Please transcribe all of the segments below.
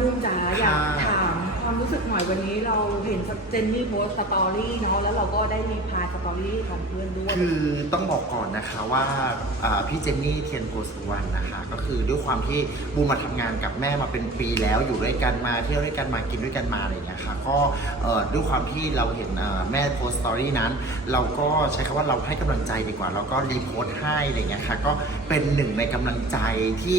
บูมจ๋าอยากค่ะถามความรู้สึกหน่อยวันนี้เราเห็นเจนนี่โพสต์สตอรี่เนาะแล้วเราก็ได้รีพลายสตอรี่ของเพื่อนด้วย คือต้องบอกก่อนนะคะว่าอ่าพี่เจนนี่เทียนโพสุวรรณนะคะ ก็คือด้วยความที่บูมมาทำงานกับแม่มาเป็นปีแล้วอยู่ด้วยกันมาเที่ยวด้วยกันมากินด้วยกันมาอะไรอย่างเงี้ยค่ะก็เอ่อด้วยความที่เราเห็นเอ่อแม่โพสต์สตอรี่นั้น เราก็ใช้คำว่าเราให้กำลังใจดีกว่า เราก็รีโพสต์ให้อะไรอย่างเงี้ยค่ะก็เป็นหนึ่งในกำลังใจที่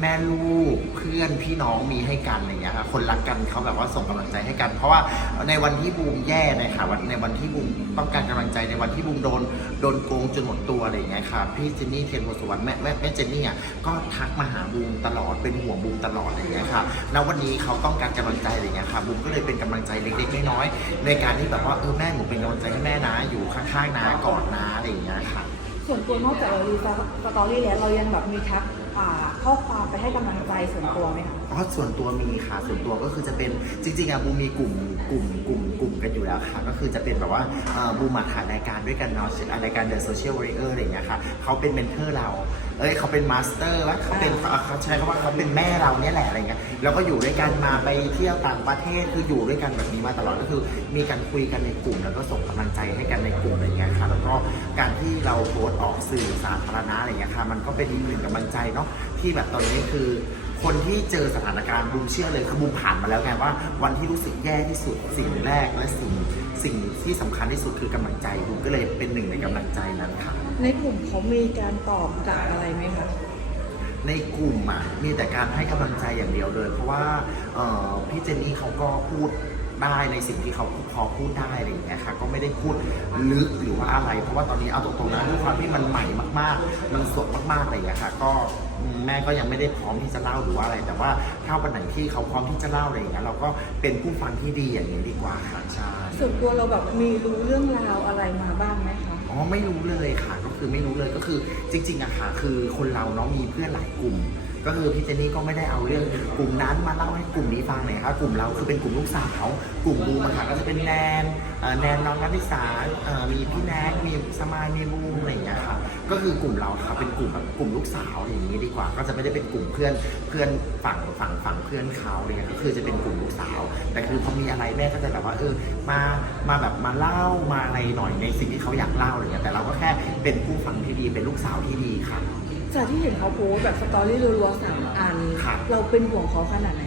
แม่ลูกเพื่อนพี่น้องมีให้กันอะไรอย่างเงี้ยค่ะคนรักกันเขาแบบว่าส่งกำลังใจให้กัน เพราะว่าในวันที่บูมแย่นะคะวันในวันที่บูมต้องการกำลังใจในวันที่บูมโดนโดนโกงจนหมดตัวอะไรอย่างเงี้ยค่ะพี่เจนนี่เทียนโพสุวรรณแม่แม่แม่เจนนี่อะก็ทักมาหาบูมตลอดเป็นห่วงบูมตลอดอะไรอย่างเงี้ยค่ะณวันนี้เขาต้องการกำลังใจอะไรอย่างเงี้ยค่ะบูมก็เลยเป็นกำลังใจเล็กๆน้อยๆในการที่แบบว่าเออแม่หนูเป็นกำลังใจให้แม่นะอยู่ข้างๆนะกอดนะอะไรอย่างเงี้ยค่ะ ส่วนตัวนอกจากเรารีสตอรี่แล้วเรายังแบบมีทักข้อความไปให้กำลังใจส่วนตัวไหมคะ อ๋อส่วนตัวมีค่ะส่วนตัวก็คือจะเป็นจริงๆอะบูมมีกลุ่มกลุ่มกลุ่มกลุ่มกันอยู่แล้วค่ะ ก็คือจะเป็นแบบว่าเอ่อบูมมาถ่ายรายการด้วยกันเนาะรายการ The Social Warrior อะไรอย่างเงี้ยค่ะเขาเป็นเมนเทอร์เรา เอ้ยเขาเป็นมาสเตอร์ว่าเขาเป็นเขาใช้คำว่าเขาเป็นแม่เราเนี่ยแหละอะไรเงี้ยแล้วก็อยู่ด้วยกันมาไปเที่ยวต่างประเทศคืออยู่ด้วยกันแบบนี้มาตลอดก็คือ มีการคุยกันในกลุ่มแล้วก็ส่งกำลังใจให้กันในกลุ่มอะไรเงี้ยค่ะ แล้วก็การที่เราโพสต์ออกสื่อสาธารณะอะไรเงี้ยค่ะ มันก็เป็นอีกหนึ่งกำลังใจเนาะที่แบบตอนนี้คือ คนที่เจอสถานการณ์บูมเชื่อเลยคือบูมผ่านมาแล้วไงว่า วันที่รู้สึกแย่ที่สุดสิ่งแรกและสิ่งสิ่งที่สำคัญที่สุดคือกำลังใจบูมก็เลยเป็นหนึ่งในกำลังใจนั้นค่ะ ในกลุ่มเขามีการตอบกลับอะไรไหมคะในกลุ่มอะมีแต่การให้กำลังใจอย่างเดียวเลย เพราะว่าเอ่อพี่เจนนี่เขาก็พูด ได้ในสิ่งที่เขาพอพูดได้อะไรอย่างเงี้ยค่ะ ก็ไม่ได้พูดลึกหรือว่าอะไร เพราะว่าตอนนี้เอาตรงๆนะด้วยความที่มันใหม่มากๆ มันสดมากๆอะไรอย่างเงี้ยค่ะ ก็แม่ก็ยังไม่ได้พร้อมที่จะเล่าหรือว่าอะไร แต่ว่าถ้าวันไหนที่เขาพร้อมที่จะเล่าอะไรอย่างเงี้ยเราก็เป็นผู้ฟังที่ดีอย่างนี้ดีกว่าค่ะใช่ส่วนตัวเราแบบมีรู้เรื่องราวอะไรมาบ้างไหมคะอ๋อไม่รู้เลยค่ะ ก็คือไม่รู้เลยก็คือจริงๆอะค่ะคือคนเราเนาะมีเพื่อนหลายกลุ่ม ก็คือพี่เจนนี่ก็ไม่ได้เอาเรื่องกลุ่มนั้นมาเล่าให้กลุ่มนี้ฟังเลยครับกลุ่มเราคือเป็นกลุ่มลูกสาว กลุ่มบูมอะค่ะก็จะเป็นแนนเอ่อแนนน้องนัทธิสาเอ่อมีพี่แนกมีสมายมีบูมอะไรอย่างเงี้ยค่ะก็คือกลุ่มเราค่ะเป็นกลุ่มแบบกลุ่มลูกสาวอย่างนี้ดีกว่า ก็จะไม่ได้เป็นกลุ่มเพื่อนเพื่อนฝั่งฝั่งฝั่งเพื่อนเขาอะไรเงี้ยก็คือจะเป็นกลุ่มลูกสาว แต่คือพอมีอะไรแม่ก็จะแบบว่าเออมามาแบบมาเล่ามาอะไรหน่อยในสิ่งที่เขาอยากเล่าอะไรอย่างเงี้ยแต่เราก็แค่เป็นผู้ฟังที่ดีเป็นลูกสาวที่ดีค่ะ จากที่เห็นเขาโพสต์แบบสตอรี่รัวๆสามอัน ครับ เราเป็นห่วงเขาขนาดไหน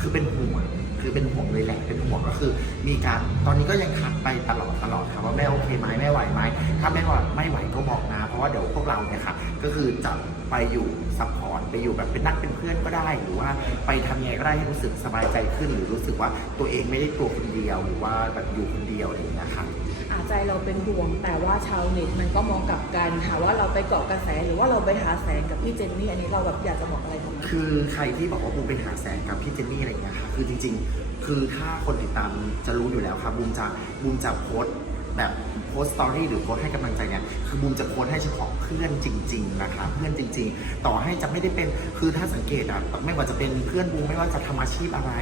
คือเป็นห่วงคือเป็นห่วงเลยแหละเป็นห่วงก็คือ มีการตอนนี้ก็ยังทักไปตลอดตลอดครับว่าแม่โอเคไหมแม่ไหวไหมถ้าแม่ว่าไม่ไหวก็บอกนะ เพราะว่าเดี๋ยวพวกเราเนี่ยค่ะก็คือจะไปอยู่ ซัพพอร์ตไปอยู่แบบเป็นนักเป็นเพื่อนก็ได้ หรือว่าไปทำยังไงก็ได้ให้รู้สึกสบายใจขึ้น หรือรู้สึกว่าตัวเองไม่ได้ตัวคนเดียว หรือว่าแบบอยู่คนเดียวอะไรอย่างเงี้ยค่ะ อาใจเราเป็นห่วง แต่ว่าชาวเน็ตมันก็มองกลับกันหาว่าเราไปเกาะกระแสหรือว่าเราไปหาแสงกับพี่เจนนี่อันนี้เราแบบอยากจะบอกอะไรทำไมคือใครที่บอกว่าบูมไปหาแสงกับพี่เจนนี่อะไรอย่างเงี้ยค่ะ คือจริง ๆ คือถ้าคนติดตามจะรู้อยู่แล้วครับบูมจะบูมจะโพสต์ แบบโพสต์สตอรี่หรือโพสต์ให้กำลังใจเนี่ยคือบูมจะโพสต์ให้เฉพาะเพื่อนจริง ๆ นะคะ เพื่อนจริง ๆ ต่อให้จะไม่ได้เป็นคือถ้าสังเกตอะไม่ว่าจะเป็นเพื่อนบูมไม่ว่าจะทำอาชีพอะไร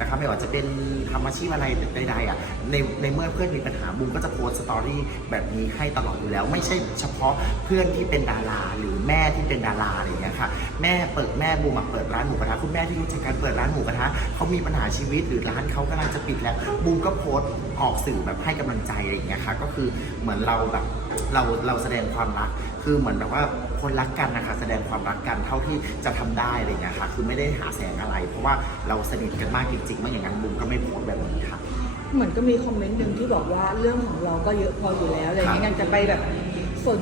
นะครับไม่ว่าจะเป็นทำอาชีพอะไรใดๆอะในในเมื่อเพื่อนมีปัญหาบูมก็จะโพสต์สตอรี่แบบนี้ให้ตลอดอยู่แล้ว ไม่ใช่เฉพาะเพื่อนที่เป็นดาราหรือแม่ที่เป็นดาราอะไรอย่างเงี้ยค่ะแม่เปิดแม่บูมเปิดร้านหมูกระทะคุณแม่ที่รู้จักกันเปิดร้านหมูกระทะเขามีปัญหาชีวิตหรือร้านเขากำลังจะปิดแล้วบูมก็โพสต์ออกสื่อแบบให้กำลังใจอะไรอย่างเงี้ยค่ะ ก็คือเหมือนเราแบบเราเราแสดงความรัก คือเหมือนแบบว่าคนรักกันนะคะ แสดงความรักกันเท่าที่จะทำได้อะไรอย่างเงี้ยค่ะ คือไม่ได้หาแสงอะไร เพราะว่าเราสนิทกันมากจริงๆไม่อย่างนั้นบูมก็ไม่โพสต์แบบนี้ค่ะเหมือนก็มีคอมเมนต์หนึ่งที่บอกว่าเรื่องของเราก็เยอะพออยู่แล้วอะไรอย่างเงี้ยครับยังจะไปแบบสน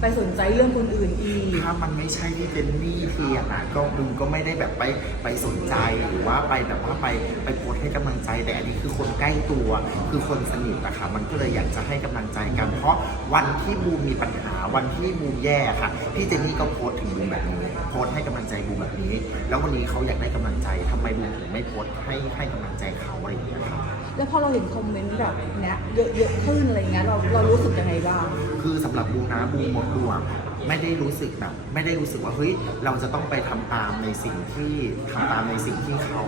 ไปสนใจเรื่องคนอื่นอีก ถ้ามันไม่ใช่ที่เจนนี่เทียนะก็บุมก็ไม่ได้แบบไปไปสนใจหรือว่าไปแบบว่าไปไปโพสต์ให้กำลังใจแต่อันนี้คือคนใกล้ตัวคือคนสนิทนะคะมันก็เลยอยากจะให้กำลังใจกัน เพราะวันที่บูมมีปัญหาวันที่บูมแย่ค่ะพี่เจนนี่ก็โพสต์ถึงบูมแบบนี้โพสต์ให้กำลังใจบูมแบบนี้ แล้ววันนี้เขาอยากได้กำลังใจทำไมบูมถึงไม่โพสต์ให้ให้กำลังใจเขาอะไรอย่างเงี้ยค่ะแล้วพอเราเห็นคอมเมนต์แบบเนี้ยเยอะๆขึ้นอะไรเงี้ยเราเรารู้สึกยังไงบ้างคือสำหรับบูมนะบูมหมดดวงไม่ได้รู้สึกแบบไม่ได้รู้สึกว่าเฮ้ยเราจะต้องไปทำตามในสิ่งที่ทำตามในสิ่งที่เขา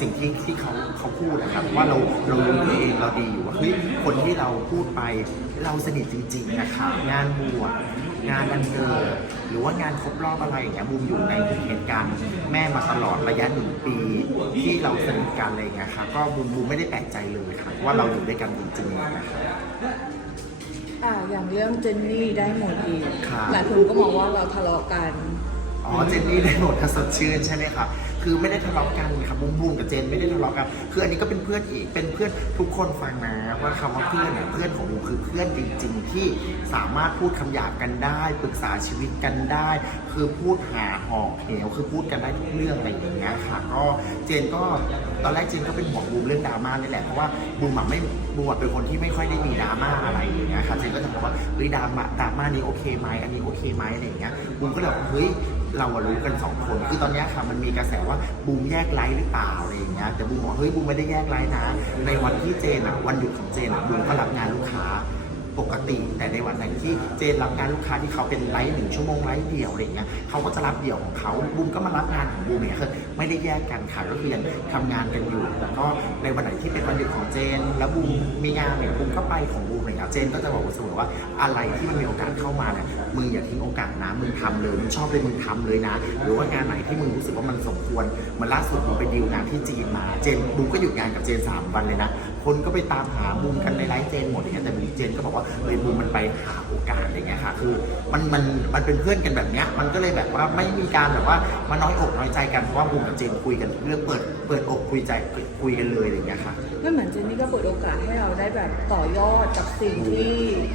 สิ่งที่ที่เขาเขาพูดนะครับว่าเราเรารู้ตัวเองเราดีอยู่ว่าเฮ้ยคนที่เราพูดไปเราสนิทจริงๆนะครับงานบวชงานวันเกิดหรือว่างานครบรอบอะไรอย่างเงี้ยบูมอยู่ในเหตุการณ์แม่มาตลอดระยะหนึ่งปี ที่เราสนิทกันอะไรอย่างเงี้ยค่ะก็บูมบูมไม่ได้แปลกใจเลยค่ะว่าเราอยู่ด้วยกันจริงๆนะคะ อ่าอย่างเรื่องเจนนี่ได้หมดอีก ครับ หลายคนก็มองว่าเราทะเลาะกัน อ๋อเจนนี่ได้หมดถ้าสดชื่นใช่ไหมครับ คือไม่ได้ทะเลาะกันครับบูมบูมกับเจนไม่ได้ทะเลาะกัน คืออันนี้ก็เป็นเพื่อนอีกเป็นเพื่อนทุกคนฟังนะว่าคำว่าเพื่อนเนี่ยเพื่อนของบูมคือเพื่อนจริง ๆ ที่สามารถพูดคำหยาบกันได้ปรึกษาชีวิตกันได้ คือพูดหาหอกเหวคือพูดกันได้ทุกเรื่องอะไรอย่างเงี้ยค่ะ ก็เจนก็ตอนแรกเจนก็เป็นห่วงบูมเรื่องดราม่านี่แหละเพราะว่าบูมอะไม่บูมอะเป็นคนที่ไม่ค่อยได้มีดราม่าอะไรอย่างเงี้ยค่ะเจนก็จะบอกว่าเฮ้ยดราม่าดราม่านี้โอเคไหมอันนี้โอเคไหมอะไรอย่างเงี้ยบูมก็เลยบอกเฮ้ยเราอะรู้กันสองคนคือตอนเนี้ยค่ะมันมีกระแสว่าบูมแยกไลฟ์หรือเปล่าอะไรอย่างเงี้ยแต่บูมบอกเฮ้ยบูมไม่ได้แยกไลฟ์นะ ในวันที่เจนอะวันหยุดของเจนอะบูมก็รับงานลูกค้า ปกติ แต่ในวันไหนที่เจนรับงานลูกค้าที่เขาเป็นไลฟ์หนึ่งชั่วโมงไลฟ์เดี่ยวอะไรเงี้ยเขาก็จะรับเดี่ยวของเขาบูมก็มารับงานของบูมเนี่ยคือไม่ได้แยกกันค่ะก็คือยังทำงานกันอยู่แล้วก็ในวันไหนที่เป็นวันหยุดของเจน แล้วบูมมีงานเนี่ยบูมก็ไปของบูมอะไรอย่างเงี้ยเจนก็จะบอกเสมอว่าอะไรที่มันมีโอกาสเข้ามาเนี่ยมึงอย่าทิ้งโอกาสนะมึงทำเลยมึงชอบเลยมึงทำเลยนะ หรือว่างานไหนที่มึงรู้สึกว่ามันสมควรมันล่าสุดบูมไปดีลงานที่จีนมาเจนบูมก็หยุดงานกับเจนสามวันเลยนะ คนก็ไปตามหาบูมกันในไลฟ์เจนหมดอย่างเงี้ยแต่เจนก็บอกว่าเฮ้ยบูมมันไปหาโอกาสอะไรเงี้ยค่ะ คือมันมันมันเป็นเพื่อนกันแบบเนี้ยมันก็เลยแบบว่าไม่มีการแบบว่ามาน้อยอกน้อยใจกันเพราะว่าบูมกับเจนคุยกันเรื่องเปิดเปิดอกคุยใจคุยกันเลยอะไรเงี้ยค่ะไม่เหมือนเจนนี่ก็เปิดโอกาสให้เราได้แบบต่อยอดกับสิ่งที่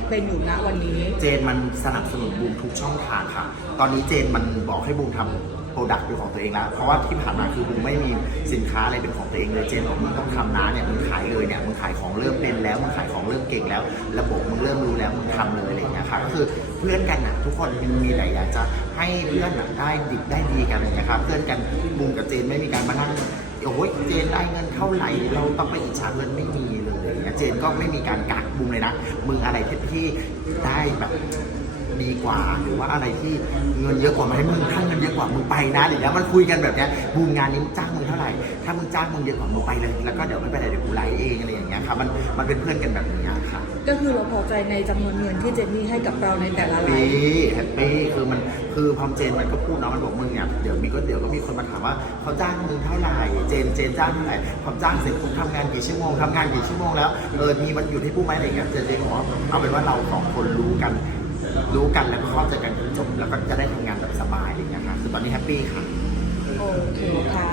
เป็นอยู่ณวันนี้ เจนมันสนับสนุนบูมทุกช่องทางค่ะ ตอนนี้เจนมันบอกให้บูมทำ โปรดักต์เป็นของตัวเองแล้ว เพราะว่าที่ผ่านมาคือบูมไม่มีสินค้าอะไรเป็นของตัวเองเลยเจนบอกมึงต้องทำนะเนี่ยมึงขายเลยเนี่ยมึงขายของเริ่มเป็นแล้วมึงขายของเริ่มเก่งแล้ว ระบบมึงเริ่มรู้แล้วมึงทำเลยอะไรอย่างเงี้ยค่ะก็คือเพื่อนกันนะทุกคนมันมีแต่อยากจะให้เพื่อนน่ะได้ดิบได้ดีกันอะไรอย่างเงี้ยครับเพื่อนกันบูมกับเจนไม่มีการมานั่ง โอ้ยเจนได้เงินเท่าไหร่เราต้องไปอิจฉาเงินไม่มีเลยอย่างเงี้ยเจนก็ไม่มีการกักบุมเลยนะมึงอะไรที่ได้แบบ ดีกว่าหรือว่าอะไรที่เงินเยอะกว่าไหมมึงถ้าเงินเยอะกว่ามึงไปนะอย่างเงี้ยมันคุยกันแบบเนี้ยบูมงานนี้มึงจ้างมึงเท่าไหร่ถ้ามึงจ้างมึงเยอะกว่ามึงไปเลยแล้วก็เดี๋ยวไม่เป็นไรเดี๋ยวกูไลฟ์เองอะไรอย่างเงี้ยครับมันมันเป็นเพื่อนกันแบบนี้ค่ะ ก็คือเราพอใจในจำนวนเงินที่เจนนี่ให้กับเราในแต่ละไลปีฟ์แฮปปี้คือมันคือพอมเจนมันก็พูดเนาะมันบอกมึงเนี่ยเดี๋ยวมีก็เดี๋ยวก็มีคนมาถามว่าเขาจ้างมึงเท่าไหร่เจนเจนจ้างเท่าไหร่พอจ้างเสร็จคุณทำงานกี่ชั่วโมงทำงานกี่ชั่วโมงแล้วเออมีวันหยุดให้ผู้ไหมอะไรอย่างเงี้ยเจนเจนบอกว่าเอาเป็นว่าเราสองคนรู้กัน รู้กันแล้วก็เข้าใจกันจนจบแล้วก็จะได้ทำงานแบบสบายอะไรอย่างเงี้ยค่ะคือตอนนี้แฮปปี้ค่ะ โอเคค่ะ